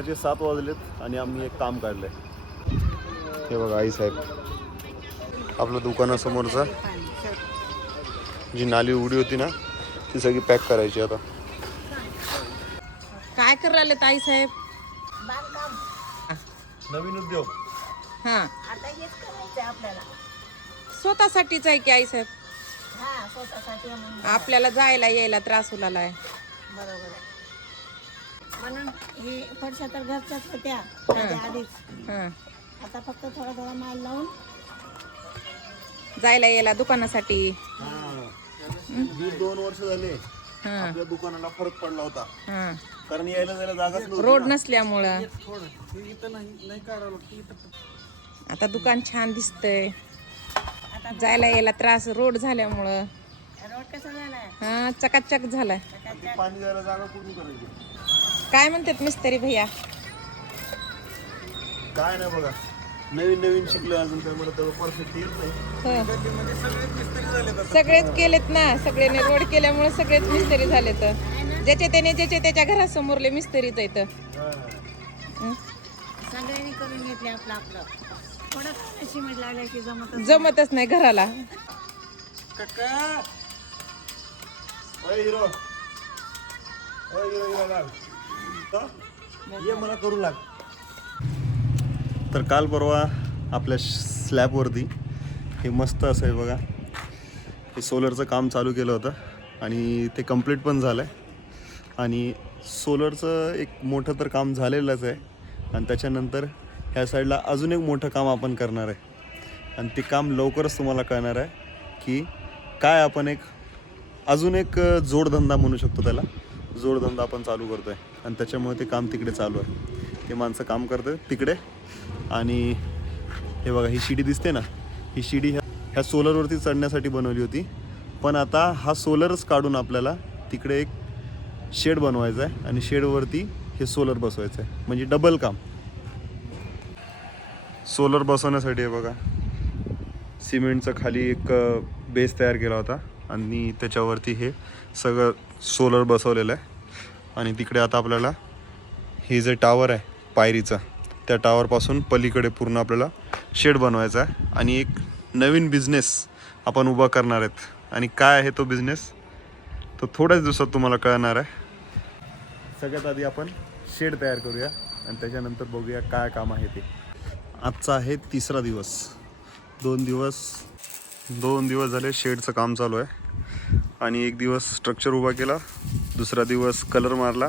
संध्याकाळचे 7 वाजलेत आणि आम्ही एक काम काढलंय. हे बघा आई साहेब, आपलं दुकानासमोरचा जी नाली उघडी होती ना ती सगळी पॅक करायची आता. काय करायला ताई साहेब? नवीन उद्योग. हा, आता हेच करायचं आपल्याला. स्वतःसाठीच आहे की आई साहेब? हा, स्वतःसाठी म्हणून. आपल्याला जायला यायला त्रास होलाला आहे. बरोबर आहे. म्हणून हे फरशा तर घरच्याच होत्या त्याच्या आधीच. हा, आता फक्त थोडा थोडा माल लावून जायला यायला दुकानासाठी. 2 वर्ष झाले हा, आपल्या दुकानाला फरक पडला होता, हा. कारण यायला जायला जागाच नव्हती रोड ना. नसल्यामुळं आता दुकान छान दिसतंय. जायला यायला त्रास रोड झाल्यामुळं. रोड कसा झालाय? हा, चकाचक झालाय. ते पाणी जायला जागा कुठून करायची? काय म्हणतात मिस्त्री भैया? काय नाही बघा, नवीन नवीन शिकलोय अजून, काय मला तेवढं परफेक्ट येत नाही. सगळेच केलेत ना, सगळ्यांनी रोड केल्यामुळे सगळेच मिस्त्री झालेत. ज्याच्या त्याच्या घरासमोरले मिस्त्रीच आहेत. सगळ्यांनी करून घेतले आपलं आपलं. थोडं सिमेंट लावल्या की जमतच नाही घराला. हिरो लाग ये मला करू लाग. तर काल परवा आपल्या स्लॅबवरती हे मस्त असं आहे बघा, हे सोलरचं काम चालू केलं होतं आणि ते कंप्लीट पण झालं आहे. आणि सोलरचं एक मोठं तर काम झालेलंच आहे आणि त्याच्यानंतर ह्या साईडला अजून एक मोठं काम आपण करणार आहे आणि ते काम लवकरच तुम्हाला कळणार आहे की काय. आपण अजून एक जोडधंदा म्हणू शकतो त्याला, जोडधंदा आपण चालू करतो आहे आणि त्याच्यामुळे ते काम तिकडे चालू आहे. ते माणसं काम करतं तिकडे. आणि हे बघा, ही शिडी दिसते ना, ही शिडी ह्या सोलरवरती चढण्यासाठी बनवली होती, पण आता हा सोलरच काढून आपल्याला तिकडे एक शेड बनवायचा आहे आणि शेडवरती हे सोलर बसवायचं आहे, म्हणजे डबल काम. सोलर बसवण्यासाठी हे बघा, सिमेंटचा खाली एक बेस तयार केला होता आणि त्याच्यावरती हे सगळं सोलर बसवलेलं आहे. आणि तिकडे आता आपल्याला हे जे टावर आहे पायरीचा, त्या टावरपासून पलीकडे पूर्ण आपल्याला शेड बनवायचा आहे आणि एक नवीन बिझनेस आपण उभा करणार आहेत. आणि काय आहे तो बिझनेस, तो थोड्याच दिवसात तुम्हाला कळणार आहे. सगळ्यात आधी आपण शेड तयार करूया आणि त्याच्यानंतर बघूया काय काम आहे ते. आजचा आहे 3रा दिवस. 2 दिवस झाले शेडचं काम चालू आहे आणि एक दिवस स्ट्रक्चर उभा केला, दुसरा दिवस कलर मारला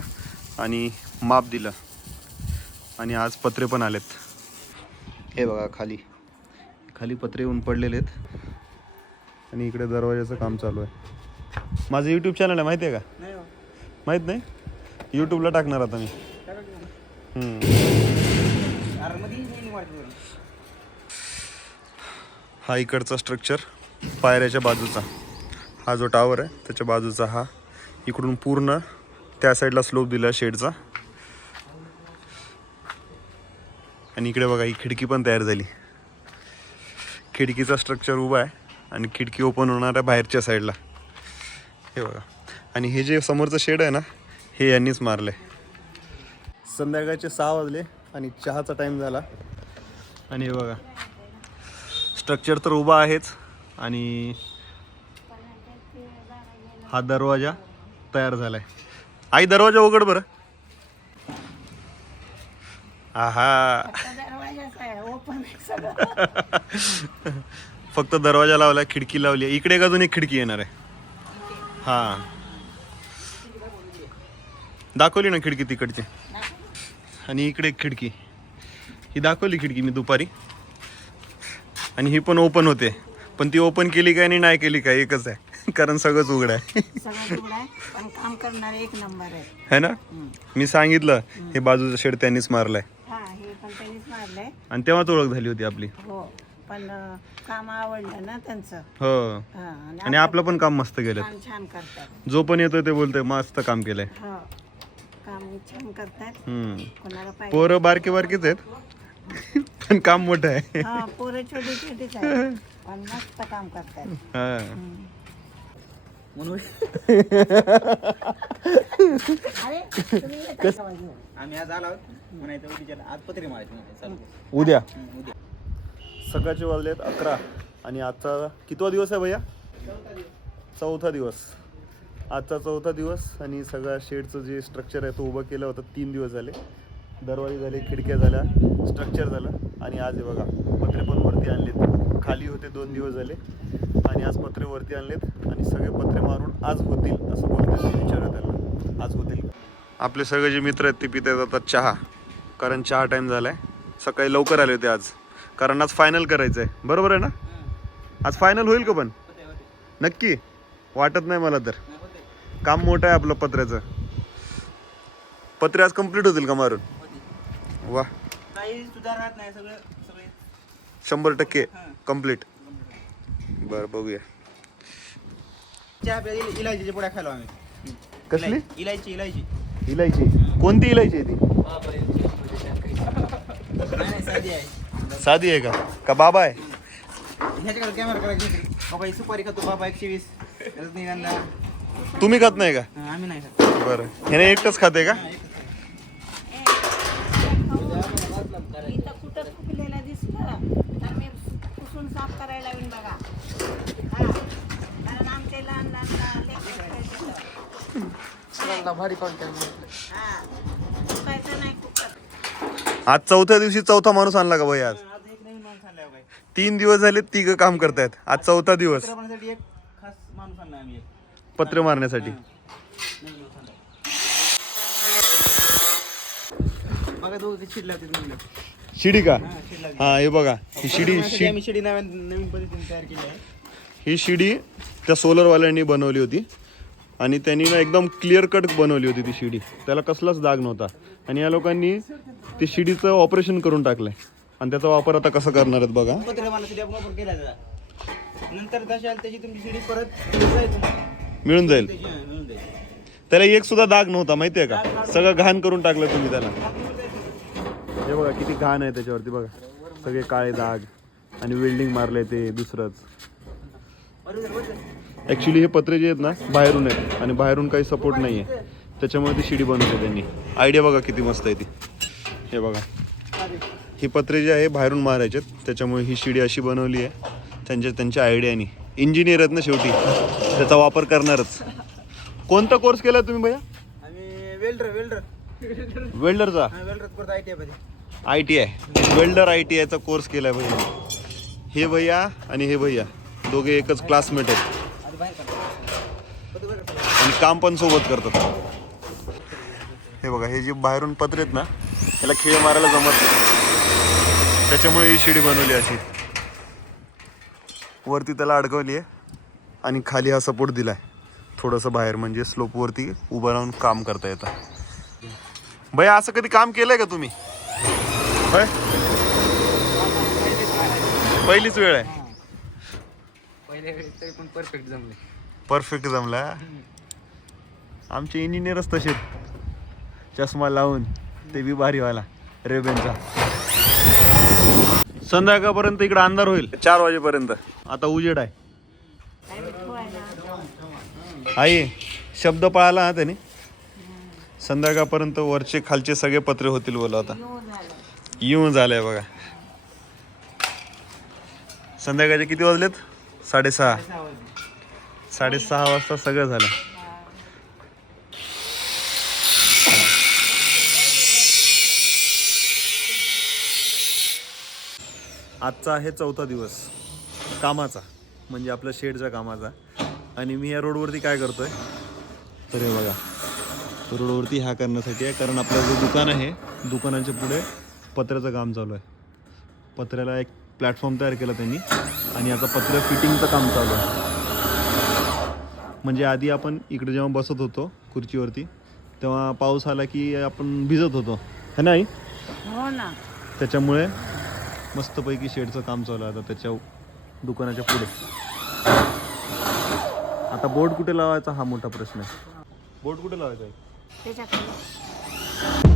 आणि माप दिलं आणि आज पत्रे पण आलेत. हे बघा, खाली पत्रे येऊन पडलेले आहेत आणि इकडे दरवाजाचं काम चालू आहे. माझं यूट्यूब चॅनल आहे, माहिती आहे का? माहीत नाही? यूट्यूबला टाकणार आता मी. हा इकडचा स्ट्रक्चर पायऱ्याच्या बाजूचा, हा जो टावर आहे त्याच्या बाजूचा, हा इकडून पूर्ण त्या साईडला स्लोप दिला शेडचा. आणि इकडे बघा, ही खिडकी पण तयार झाली. खिडकीचा स्ट्रक्चर उभा आहे आणि खिडकी ओपन होणार आहे बाहेरच्या साईडला. हे बघा, आणि हे जे समोरचं शेड आहे ना, हे यांनीच मारलं आहे. संध्याकाळचे 6 वाजले आणि चहाचा टाईम झाला. आणि हे बघा, स्ट्रक्चर तर उभा आहेच आणि हा दरवाजा तयार झाला आहे. आई, दरवाजा उघड बरं. आहा, ओपन सगळं. फक्त दरवाजा लावला, खिडकी लावली. इकडे एक अजून एक खिडकी येणार आहे. हां, दाखवली ना खिडकी तिकडची. आणि इकडे एक खिडकी, ही दाखवली खिडकी मी दुपारी. आणि ही पण ओपन होते, पण ती ओपन केली काय आणि नाही केली काय एकच आहे, कारण सगळंच उघड आहे. सगळं उघडं आहे, पण काम करणारे एक नंबर आहे. है ना? मी सांगितलं हे बाजूचं शेड त्यांनीच मारलंय. हा, हे पण त्यांनीच मारलंय. आणि तेव्हाच ओळख झाली होती आपली. हो, पण काम आवडलं ना त्यांचं. हो, हा, आणि आपलं पण काम मस्त केलं. काम छान करतात. जो पण येतोय ते बोलतोय मस्त काम केलंय. हो, काम छान करतात. कोणाला पाहिजे. पोरं बारकेच आहेत पण काम मोठं आहे. हा, पोरं छोटी छोटीच आहेत पण मस्त काम करतात. हा. म्हणून अरे तुम्ही येता का घेऊन? आम्ही आज आलो म्हणायचं उद्याच्याला आज पत्रे मारायचे चालू उद्या उद्या सकाळचे वाजलेत 11 आणि आजचा कितवा दिवस आहे भैया? चौथा दिवस. आजचा चौथा दिवस आणि सगळ्या शेडचं जे स्ट्रक्चर आहे तो उभं केलं होतं 3 दिवस झाले. दरवाजे झाले, खिडक्या झाल्या, स्ट्रक्चर झालं आणि आज हे बघा पत्रे पण वरती आणलेत. खाली होते 2 दिवस झाले आणि आज पत्रे वरती आणलेत आणि सगळे पत्रे मारून आज होतील असं बोलतात. मी विचारलं त्यांना आज होतील. आपले सगळे जे मित्र आहेत ते पित येतात चहा, कारण चहा टाईम झाला आहे. सकाळी लवकर आले होते आज, कारण आज फायनल करायचं आहे. बरोबर आहे ना? आज फायनल होईल का? पण नक्की वाटत नाही मला तर. काम मोठं आहे आपलं पत्र्याचं. पत्रे आज कम्प्लीट होतील का मारून? वा, काही सुधार राहत नाही सगळे 100% कम्प्लीट. बरं बघूया. चहा प्यायला इलायचीच्या पुड्या खालो आम्ही. कसली? इलायची इलायची? कोणती इलायची आहे ती? नाही साधी आहे. साधी आहे का बाबा आहे? ह्याच्याकडे कॅमेरा करायची बाबा ही सुपारी खातो बाबा 120 रजनीगंधा. तुम्ही खात नाही का? आम्ही नाही खात. बरं, ह्याने एकटंच खाते का? इथं कुठं फुकलेलं दिसलं तर मी पुसून साफ करायला लावीन बघा. हा, कारण आमचे लहान लहान लेकरं भारी कॉन्टॅक्ट. हा, फुकायचं नाही कुकर. आज चौथ्या दिवशी चौथा माणूस आणला का भाई? आज आज एक नवीन माणूस आणलाय काय 3 दिवस झाले, 3 काम करतायत. आज चौथा दिवस पत्र बनवण्यासाठी एक खास माणूस आणलाय आम्ही एक. पत्रे मारण्यासाठी. नवीन माणूस आणलाय. बघा दोघं शिडला होते म्हणलं. शिडी का? शिडला हा, हे बघा ही शिडी. आम्ही शिडी नवीन पद्धतीने तयार केली आहे. ही शिडी त्या सोलरवाल्यांनी बनवली होती आणि त्यांनी ना एकदम क्लिअर कट बनवली होती ती शिडी. त्याला कसलाच दाग नव्हता आणि या लोकांनी ते शिडीचं ऑपरेशन करून टाकलंय आणि त्याचा वापर आता कसा करणार आहेत बघा. पत्र मारण्यासाठी आपण वापर केला त्याचा. नंतर कशाला त्याची तुमची शिडी परत जाईल तुम्हाला. मिळून जाईल. मिळून जाईल. त्याला एक सुद्धा दाग नव्हता, माहितीये का? सगळं घाण करून टाकलं तुम्ही त्याला. हे बघा किती घाण आहे त्याच्यावरती बघा, सगळे काळे दाग आणि वेल्डिंग मारले ते दुसरंच. ॲक्च्युली हे पत्रे जे आहेत ना बाहेरून आहेत आणि बाहेरून काही सपोर्ट नाही आहे, त्याच्यामुळे ती शिडी बनवली त्यांनी. आयडिया बघा किती मस्त आहे ती. हे बघा ही पत्रे जे आहे बाहेरून मारायचे, त्याच्यामुळे ही शिडी अशी बनवली आहे त्यांच्या आयडियानी. इंजिनियर आहेत ना शेवटी, त्याचा वापर करणारच. कोणता कोर्स केला तुम्ही भैया? आम्ही वेल्डरचा वेल्डरचा कोर्स ITI मध्ये. ITI वेल्डर ITIचा कोर्स केलाय भैया. हे भैया आणि हे भैया दोघे एकच क्लासमेट आहेत आता बाहेर काढतो. आणि काम पण सोबत करतात. हे बघा हे जे बाहेरून पत्रे आहेत ना, त्याला खेळ मारायला जमत नाही, त्याच्यामुळे ही शिडी बनवली अशी. वरती त्याला अडकवली आहे आणि खाली हा सपोर्ट दिलाय थोडंसं बाहेर, म्हणजे स्लोपवरती उभं राहून काम करता येतं. भैया असं कधी काम केलंय का तुम्ही? होय, पहिलीच वेळ आहे. पहिल्या वेळी तरी पण परफेक्ट जमले. परफेक्ट जमला. आमचे इंजिनियरच तसे, चष्मा लावून ते बी भारीवाला रेबेनचा. संध्याकाळपर्यंत इकडे अंधार होईल, 4 वाजेपर्यंत. आता उजेड आहे. आई शब्द पळाला हा त्याने. संध्याकाळपर्यंत वरचे खालचे सगळे पत्रे होतील बोला. आता येऊन झालंय बघा. संध्याकाळचे किती वाजलेत? 6:30. 6:30 वाजता सगळं झालं. आजचा आहे चौथा दिवस कामाचा, म्हणजे आपल्या शेडच्या कामाचा. आणि मी या रोडवरती काय करतोय तर हे बघा, रोडवरती ह्या करण्यासाठी आहे, कारण आपलं जे दुकान आहे दुकानाच्या पुढे पत्र्याचं काम चालू आहे. पत्र्याला एक प्लॅटफॉर्म तयार केला त्यांनी आणि आता पत्र्या फिटिंगचं काम चालू आहे. म्हणजे आधी आपण इकडे जेव्हा बसत होतो खुर्चीवरती, तेव्हा पाऊस आला की आपण भिजत होतो, है ना आई? हो ना. त्याच्यामुळे मस्तपैकी शेडचं काम चालू आहे आता त्याच्या दुकानाच्या पुढे. आता बोर्ड कुठे लावायचा हा मोठा प्रश्न आहे. बोर्ड कुठे लावायचा आहे? त्याच्याकडे